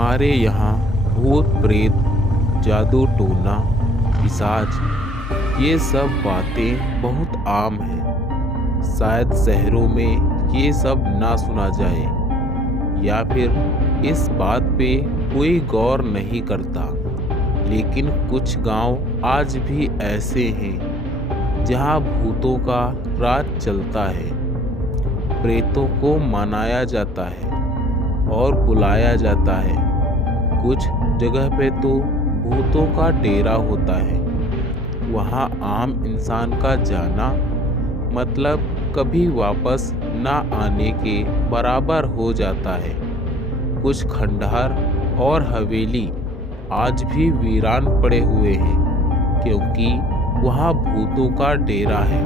हमारे यहाँ भूत प्रेत, जादू टोना, पिशाच ये सब बातें बहुत आम हैं। शायद शहरों में ये सब ना सुना जाए या फिर इस बात पे कोई गौर नहीं करता। लेकिन कुछ गांव आज भी ऐसे हैं जहां भूतों का राज चलता है, प्रेतों को मनाया जाता है और बुलाया जाता है। कुछ जगह पे तो भूतों का डेरा होता है। वहाँ आम इंसान का जाना मतलब कभी वापस ना आने के बराबर हो जाता है। कुछ खंडहर और हवेली आज भी वीरान पड़े हुए हैं क्योंकि वहाँ भूतों का डेरा है।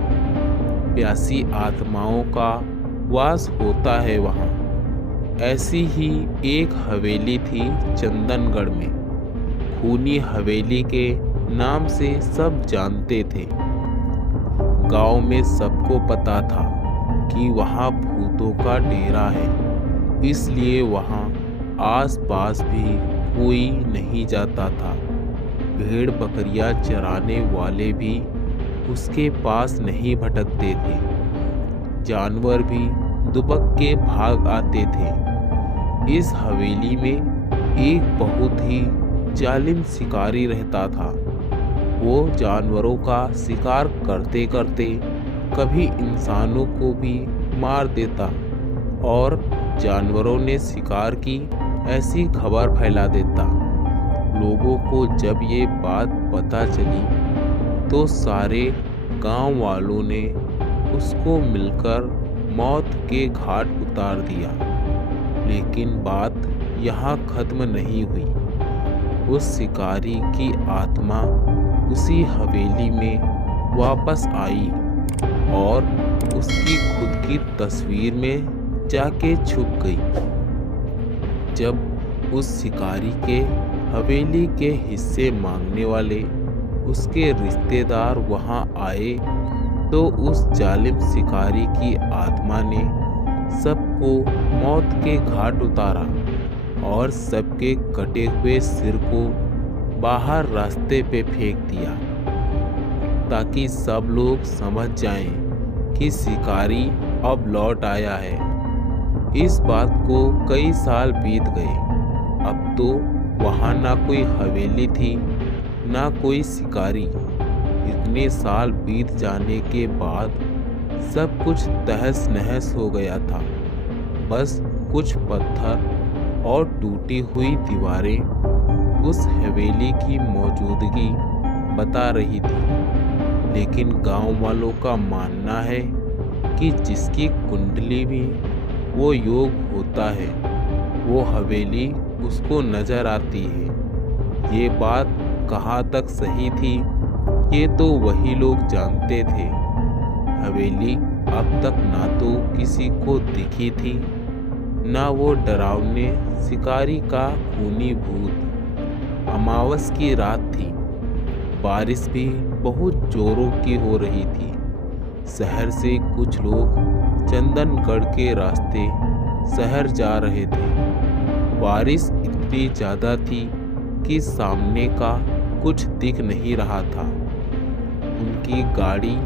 प्यासी आत्माओं का वास होता है वहाँ। ऐसी ही एक हवेली थी चंदनगढ़ में। खूनी हवेली के नाम से सब जानते थे। गांव में सबको पता था कि वहाँ भूतों का डेरा है, इसलिए वहाँ आस-पास भी कोई नहीं जाता था। भेड़ बकरियां चराने वाले भी उसके पास नहीं भटकते थे। जानवर भी दुबक के भाग आते थे। इस हवेली में एक बहुत ही जालिम शिकारी रहता था। वो जानवरों का शिकार करते करते कभी इंसानों को भी मार देता और जानवरों ने शिकार की ऐसी खबर फैला देता। लोगों को जब ये बात पता चली तो सारे गांव वालों ने उसको मिलकर मौत के घाट उतार दिया। लेकिन बात यहाँ खत्म नहीं हुई। उस शिकारी की आत्मा उसी हवेली में वापस आई और उसकी खुद की तस्वीर में जाके छुप गई। जब उस शिकारी के हवेली के हिस्से मांगने वाले उसके रिश्तेदार वहाँ आए तो उस जालिम शिकारी की आत्मा ने सबको मौत के घाट उतारा और सबके कटे हुए सिर को बाहर रास्ते पे फेंक दिया ताकि सब लोग समझ जाएं कि शिकारी अब लौट आया है। इस बात को कई साल बीत गए। अब तो वहाँ ना कोई हवेली थी ना कोई शिकारी। इतने साल बीत जाने के बाद सब कुछ तहस नहस हो गया था। बस कुछ पत्थर और टूटी हुई दीवारें उस हवेली की मौजूदगी बता रही थी। लेकिन गांव वालों का मानना है कि जिसकी कुंडली में वो योग होता है वो हवेली उसको नजर आती है। ये बात कहाँ तक सही थी ये तो वही लोग जानते थे। हवेली अब तक ना तो किसी को दिखी थी ना वो डरावने शिकारी का खूनी भूत। अमावस की रात थी। बारिश भी बहुत जोरों की हो रही थी। शहर से कुछ लोग चंदनगढ़ के रास्ते शहर जा रहे थे। बारिश इतनी ज़्यादा थी कि सामने का कुछ दिख नहीं रहा था। उनकी गाड़ी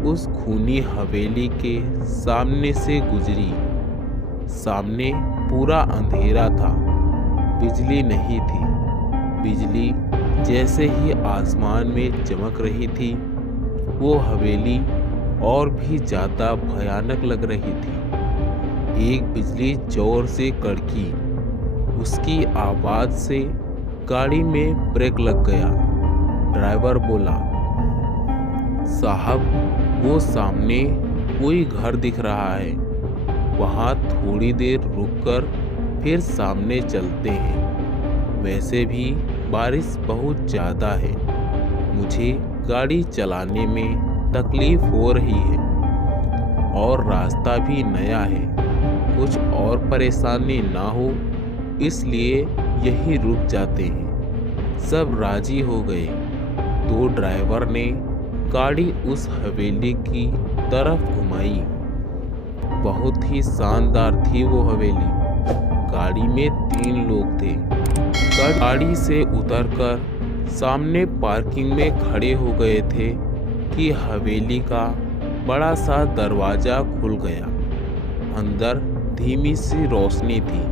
उस खूनी हवेली के सामने से गुजरी। सामने पूरा अंधेरा था, बिजली नहीं थी। बिजली जैसे ही आसमान में चमक रही थी वो हवेली और भी ज़्यादा भयानक लग रही थी। एक बिजली जोर से कड़की। उसकी आवाज़ से गाड़ी में ब्रेक लग गया। ड्राइवर बोला, साहब वो सामने कोई घर दिख रहा है, वहाँ थोड़ी देर रुककर फिर सामने चलते हैं। वैसे भी बारिश बहुत ज़्यादा है, मुझे गाड़ी चलाने में तकलीफ हो रही है और रास्ता भी नया है। कुछ और परेशानी ना हो इसलिए यहीं रुक जाते हैं। सब राजी हो गए तो ड्राइवर ने गाड़ी उस हवेली की तरफ घुमाई। बहुत ही शानदार थी वो हवेली। गाड़ी में 3 लोग थे। गाड़ी से उतरकर सामने पार्किंग में खड़े हो गए थे कि हवेली का बड़ा सा दरवाजा खुल गया। अंदर धीमी सी रोशनी थी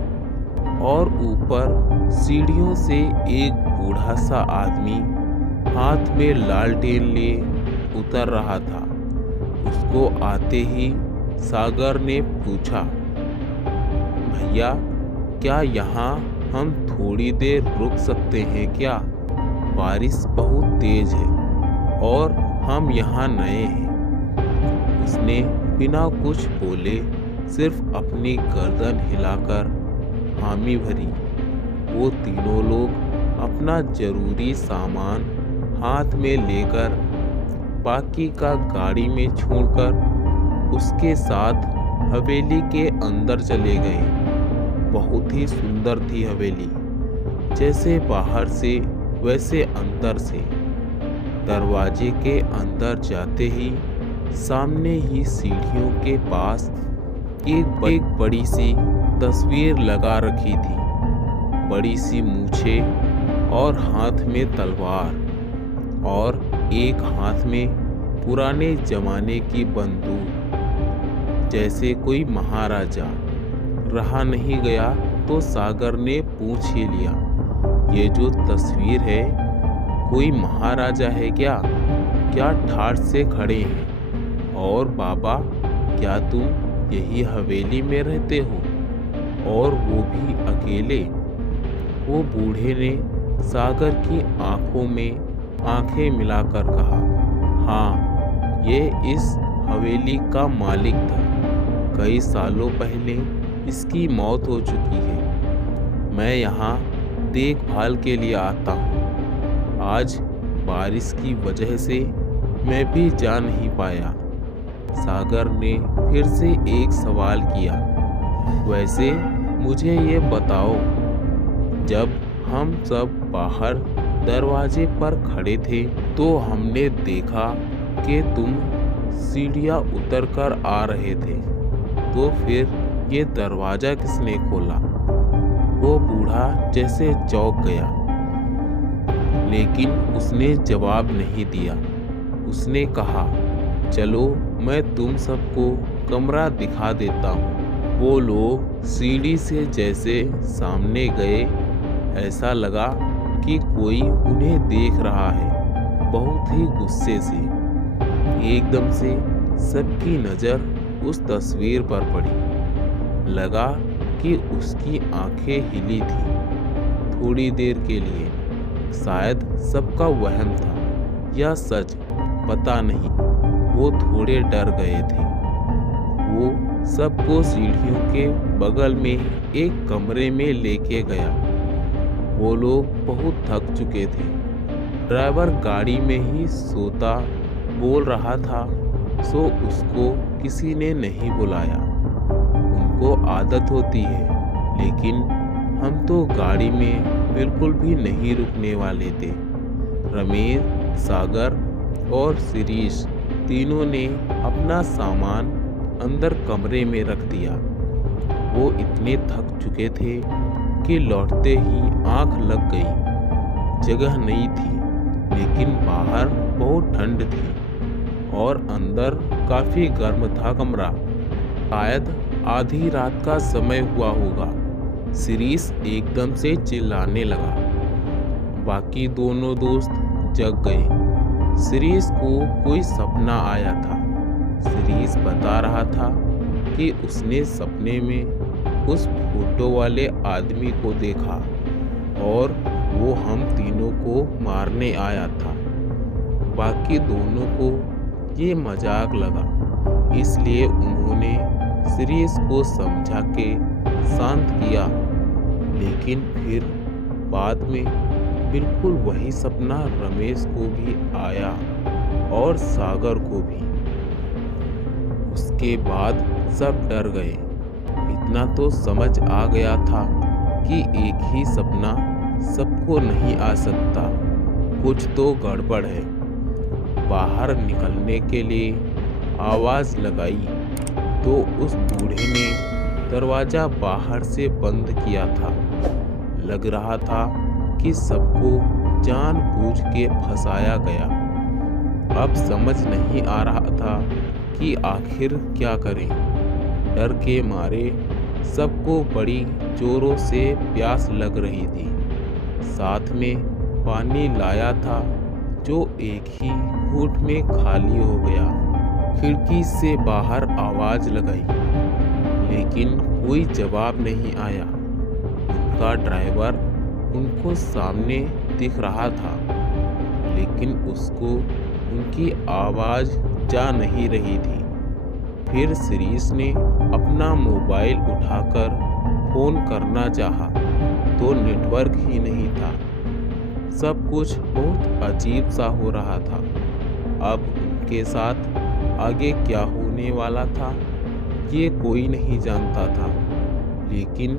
और ऊपर सीढ़ियों से एक बूढ़ा सा आदमी हाथ में लालटेन लिए उतर रहा था। उसको आते ही सागर ने पूछा, भैया क्या यहाँ हम थोड़ी देर रुक सकते हैं क्या? बारिश बहुत तेज है और हम यहाँ नए हैं। उसने बिना कुछ बोले सिर्फ अपनी गर्दन हिलाकर हामी भरी। वो तीनों लोग अपना जरूरी सामान हाथ में लेकर बाकी का गाड़ी में छोड़कर उसके साथ हवेली के अंदर चले गए। बहुत ही सुंदर थी हवेली, जैसे बाहर से वैसे अंदर से। दरवाजे के अंदर जाते ही सामने ही सीढ़ियों के पास एक बड़ी सी तस्वीर लगा रखी थी। बड़ी सी मूछे और हाथ में तलवार और एक हाथ में पुराने जमाने की बंदूक, जैसे कोई महाराजा। रहा नहीं गया तो सागर ने पूछ ही लिया, ये जो तस्वीर है कोई महाराजा है क्या? क्या ठाठ से खड़े हैं? और बाबा क्या तुम यही हवेली में रहते हो, और वो भी अकेले? वो बूढ़े ने सागर की आंखों में आंखें मिलाकर कहा, हाँ, ये इस हवेली का मालिक था। कई सालों पहले इसकी मौत हो चुकी है। मैं यहाँ देखभाल के लिए आता हूँ। आज बारिश की वजह से मैं भी जा नहीं पाया। सागर ने फिर से एक सवाल किया, वैसे मुझे ये बताओ, जब हम सब बाहर दरवाजे पर खड़े थे तो हमने देखा कि तुम सीढ़ियाँ उतरकर आ रहे थे, तो फिर ये दरवाजा किसने खोला? वो बूढ़ा जैसे चौंक गया, लेकिन उसने जवाब नहीं दिया। उसने कहा, चलो मैं तुम सबको कमरा दिखा देता हूँ। वो लोग सीढ़ी से जैसे सामने गए, ऐसा लगा कि कोई उन्हें देख रहा है, बहुत ही गुस्से से। एकदम से सबकी नज़र उस तस्वीर पर पड़ी। लगा कि उसकी आंखें हिली थी थोड़ी देर के लिए। शायद सबका वहम था या सच, पता नहीं। वो थोड़े डर गए थे। वो सबको सीढ़ियों के बगल में एक कमरे में लेके गया। वो लोग बहुत थक चुके थे। ड्राइवर गाड़ी में ही सोता बोल रहा था, सो उसको किसी ने नहीं बुलाया। उनको आदत होती है, लेकिन हम तो गाड़ी में बिल्कुल भी नहीं रुकने वाले थे। रमेश, सागर और शिरीष तीनों ने अपना सामान अंदर कमरे में रख दिया। वो इतने थक चुके थे कि लौटते ही आंख लग गई। जगह नहीं थी, लेकिन बाहर बहुत ठंड थी और अंदर काफ़ी गर्म था कमरा। शायद आधी रात का समय हुआ होगा। शिरीष एकदम से चिल्लाने लगा। बाकी दोनों दोस्त जग गए। शिरीष को कोई सपना आया था। शिरीष बता रहा था कि उसने सपने में उस फोटो वाले आदमी को देखा और वो हम तीनों को मारने आया था। बाकी दोनों को ये मजाक लगा, इसलिए उन्होंने शिरीष को समझा के शांत किया। लेकिन फिर बाद में बिल्कुल वही सपना रमेश को भी आया और सागर को भी। उसके बाद सब डर गए। इतना तो समझ आ गया था कि एक ही सपना सबको नहीं आ सकता, कुछ तो गड़बड़ है। बाहर निकलने के लिए आवाज़ लगाई तो उस बूढ़े ने दरवाज़ा बाहर से बंद किया था। लग रहा था कि सबको जानबूझ के फंसाया गया। अब समझ नहीं आ रहा था कि आखिर क्या करें। डर के मारे सबको बड़ी जोरों से प्यास लग रही थी। साथ में पानी लाया था जो एक ही घूंट में खाली हो गया। खिड़की से बाहर आवाज लगाई, लेकिन कोई जवाब नहीं आया। उनका ड्राइवर उनको सामने दिख रहा था, लेकिन उसको उनकी आवाज जा नहीं रही थी। फिर शिरीष ने अपना मोबाइल उठाकर फोन करना चाहा, तो नेटवर्क ही नहीं था। सब कुछ बहुत अजीब सा हो रहा था। अब उनके साथ आगे क्या होने वाला था ये कोई नहीं जानता था, लेकिन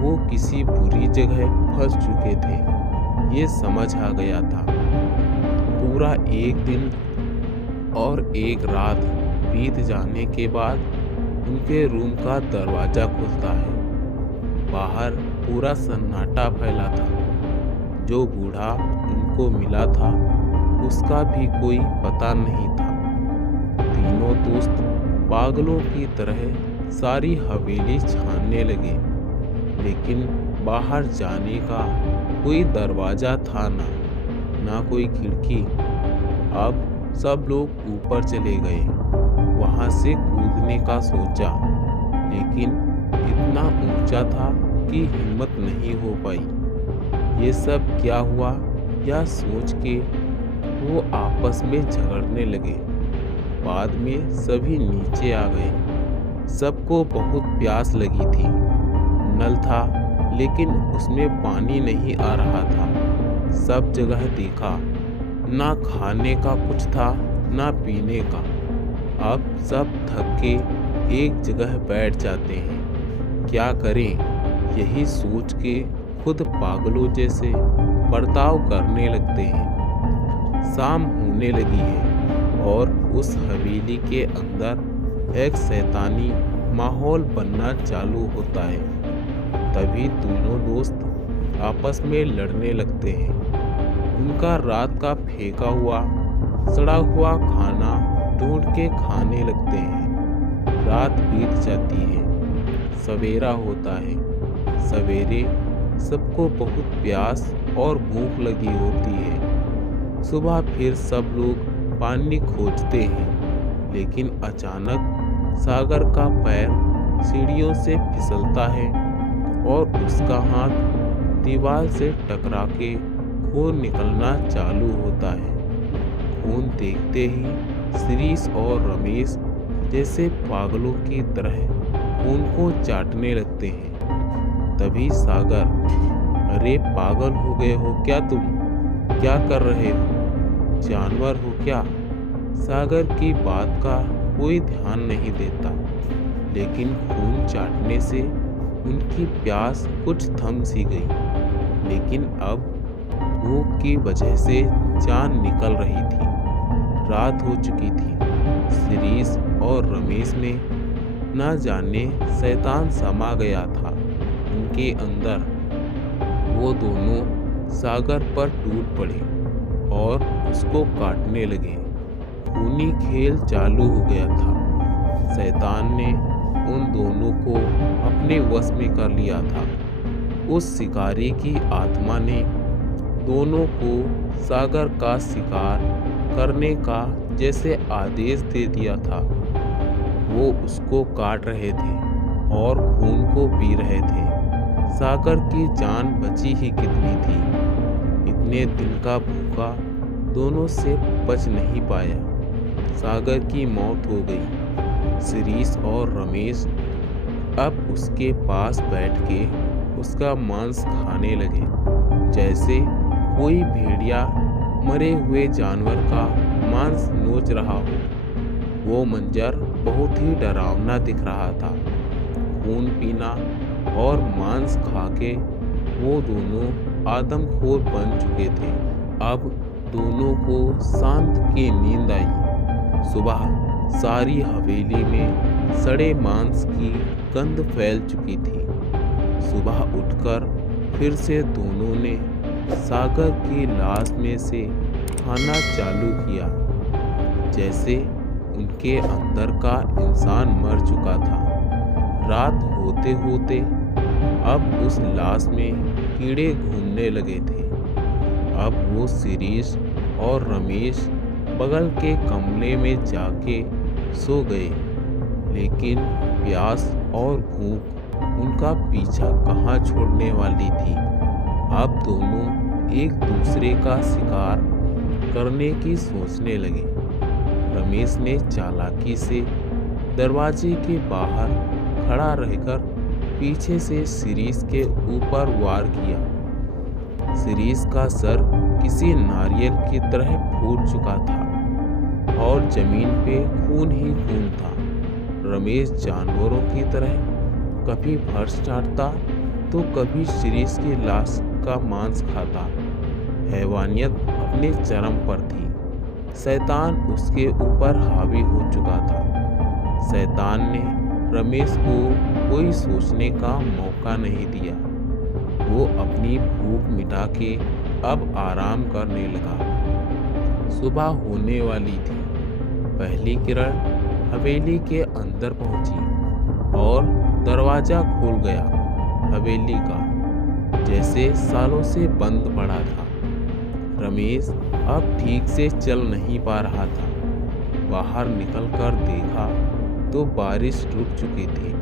वो किसी बुरी जगह फंस चुके थे, ये समझ आ गया था। पूरा एक दिन और एक रात बीत जाने के बाद उनके रूम का दरवाजा खुलता है। बाहर पूरा सन्नाटा फैला था। जो बूढ़ा उनको मिला था उसका भी कोई पता नहीं था। तीनों दोस्त पागलों की तरह सारी हवेली छानने लगे, लेकिन बाहर जाने का कोई दरवाजा था ना कोई खिड़की। अब सब लोग ऊपर चले गए। वहां से कूदने का सोचा, लेकिन इतना ऊंचा था कि हिम्मत नहीं हो पाई। ये सब क्या हुआ यह सोच के वो आपस में झगड़ने लगे। बाद में सभी नीचे आ गए। सबको बहुत प्यास लगी थी। नल था, लेकिन उसमें पानी नहीं आ रहा था। सब जगह देखा, ना खाने का कुछ था ना पीने का। अब सब थक के एक जगह बैठ जाते हैं। क्या करें यही सोच के खुद पागलों जैसे बर्ताव करने लगते हैं। शाम होने लगी है और उस हवेली के अंदर एक शैतानी माहौल बनना चालू होता है। तभी दोनों दोस्त आपस में लड़ने लगते हैं। उनका रात का फेंका हुआ सड़ा हुआ खाना ढूंढ के खाने लगते हैं। रात बीत जाती है, सवेरा होता है। सवेरे सबको बहुत प्यास और भूख लगी होती है। सुबह फिर सब लोग पानी खोजते हैं, लेकिन अचानक सागर का पैर सीढ़ियों से फिसलता है और उसका हाथ दीवार से टकरा के खून निकलना चालू होता है। खून देखते ही शिरीष और रमेश जैसे पागलों की तरह खून को चाटने लगते हैं। तभी सागर, अरे पागल हो गए हो क्या तुम? क्या कर रहे हो? जानवर हो क्या? सागर की बात का कोई ध्यान नहीं देता, लेकिन खून चाटने से उनकी प्यास कुछ थम सी गई। लेकिन अब भूख की वजह से जान निकल रही थी। रात हो चुकी थी। शिरीष और रमेश में न जाने शैतान समा गया था उनके अंदर। वो दोनों सागर पर टूट पड़े और उसको काटने लगे। खूनी खेल चालू हो गया था। शैतान ने उन दोनों को अपने वश में कर लिया था। उस शिकारी की आत्मा ने दोनों को सागर का शिकार करने का जैसे आदेश दे दिया था। वो उसको काट रहे थे और खून को पी रहे थे। सागर की जान बची ही कितनी थी। इतने दिन का भूखा दोनों से पच नहीं पाया। सागर की मौत हो गई। शिरीष और रमेश अब उसके पास बैठ के उसका मांस खाने लगे, जैसे कोई भेड़िया मरे हुए जानवर का मांस नोच रहा हो। वो मंजर बहुत ही डरावना दिख रहा था। खून पीना और मांस खा के वो दोनों आदमखोर बन चुके थे। अब दोनों को शांत की नींद आई। सुबह सारी हवेली में सड़े मांस की गंध फैल चुकी थी। सुबह उठकर फिर से दोनों ने सागर की लाश में से खाना चालू किया, जैसे उनके अंदर का इंसान मर चुका था। रात होते होते अब उस लाश में कीड़े घूमने लगे थे। अब वो शिरीष और रमेश बगल के कमरे में जाके सो गए, लेकिन प्यास और भूख उनका पीछा कहाँ छोड़ने वाली थी। अब दोनों एक दूसरे का शिकार करने की सोचने लगे। रमेश ने चालाकी से दरवाजे के बाहर खड़ा रहकर पीछे से शिरीष के ऊपर वार किया। शिरीष का सर किसी नारियल की तरह फूट चुका था और जमीन पे खून ही खून था। रमेश जानवरों की तरह कभी फर्श चाटता तो कभी शिरीष की लाश का मांस खाता। हैवानियत अपने चरम पर थी। शैतान उसके ऊपर हावी हो चुका था। शैतान ने रमेश को कोई सोचने का मौका नहीं दिया। वो अपनी भूख मिटा के अब आराम करने लगा। सुबह होने वाली थी। पहली किरण हवेली के अंदर पहुंची और दरवाजा खुल गया। हवेली का जैसे सालों से बंद पड़ा था। रमेश अब ठीक से चल नहीं पा रहा था। बाहर निकलकर देखा तो बारिश रुक चुकी थी।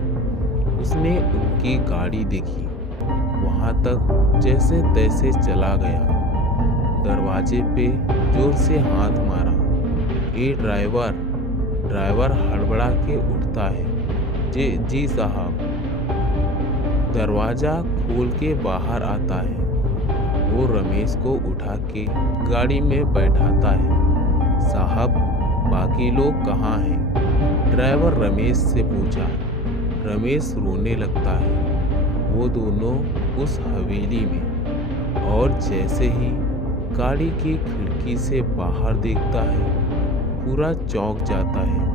उसने उनकी गाड़ी देखी, वहां तक जैसे तैसे चला गया। दरवाजे पे जोर से हाथ मारा। ए ड्राइवर। ड्राइवर हड़बड़ा के उठता है। जी साहब। दरवाजा खोल के बाहर आता है। वो रमेश को उठा के गाड़ी में बैठाता है। साहब, बाकी लोग कहाँ हैं? ड्राइवर रमेश से पूछा। रमेश रोने लगता है। वो दोनों उस हवेली में, और जैसे ही गाड़ी की खिड़की से बाहर देखता है पूरा चौंक जाता है।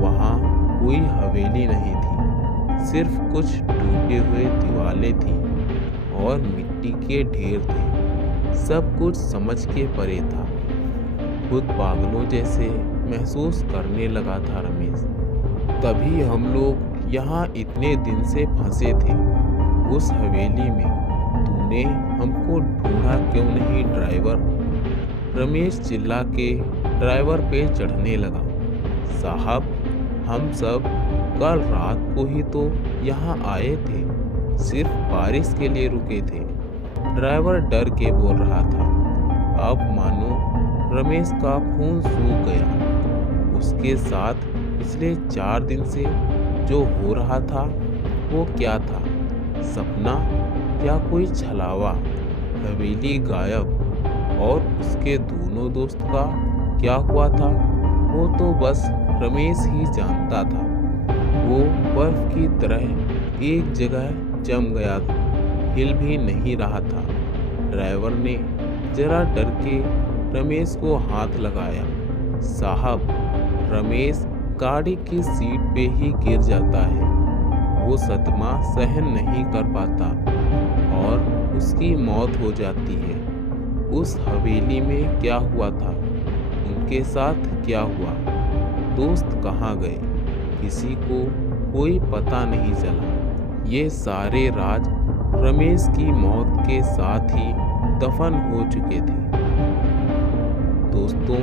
वहाँ कोई हवेली नहीं थी, सिर्फ कुछ टूटे हुए दीवारें थी और मिट्टी के ढेर थे। सब कुछ समझ के परे था। खुद पागलों जैसे महसूस करने लगा था रमेश। तभी हम लोग यहाँ इतने दिन से फंसे थे उस हवेली में। तूने हमको ढूंढा क्यों नहीं ड्राइवर? रमेश चिल्ला के ड्राइवर पे चढ़ने लगा। साहब, हम सब कल रात को ही तो यहाँ आए थे, सिर्फ बारिश के लिए रुके थे। ड्राइवर डर के बोल रहा था। अब मानो रमेश का खून सूख गया। उसके साथ पिछले 4 दिन से जो हो रहा था वो क्या था? सपना या कोई छलावा? हवेली गायब, और उसके दोनों दोस्त का क्या हुआ था वो तो बस रमेश ही जानता था। वो बर्फ की तरह एक जगह जम गया, हिल भी नहीं रहा था। ड्राइवर ने जरा डर के रमेश को हाथ लगाया। साहब, रमेश गाड़ी की सीट पे ही गिर जाता है। वो सदमा सहन नहीं कर पाता और उसकी मौत हो जाती है। उस हवेली में क्या हुआ था? उनके साथ क्या हुआ? दोस्त कहाँ गए? किसी को कोई पता नहीं चला। ये सारे राज रमेश की मौत के साथ ही दफन हो चुके थे। दोस्तों,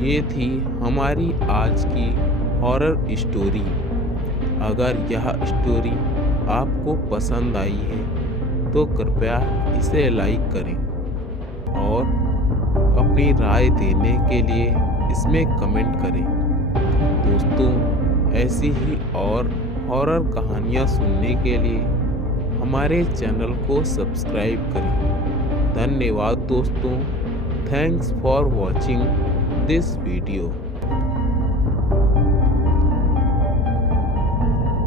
ये थी हमारी आज की हॉरर स्टोरी। अगर यह स्टोरी आपको पसंद आई है तो कृपया इसे लाइक करें और अपनी राय देने के लिए इसमें कमेंट करें। दोस्तों, ऐसी ही और हॉरर कहानियाँ सुनने के लिए हमारे चैनल को सब्सक्राइब करें। धन्यवाद दोस्तों। Thanks for watching this video.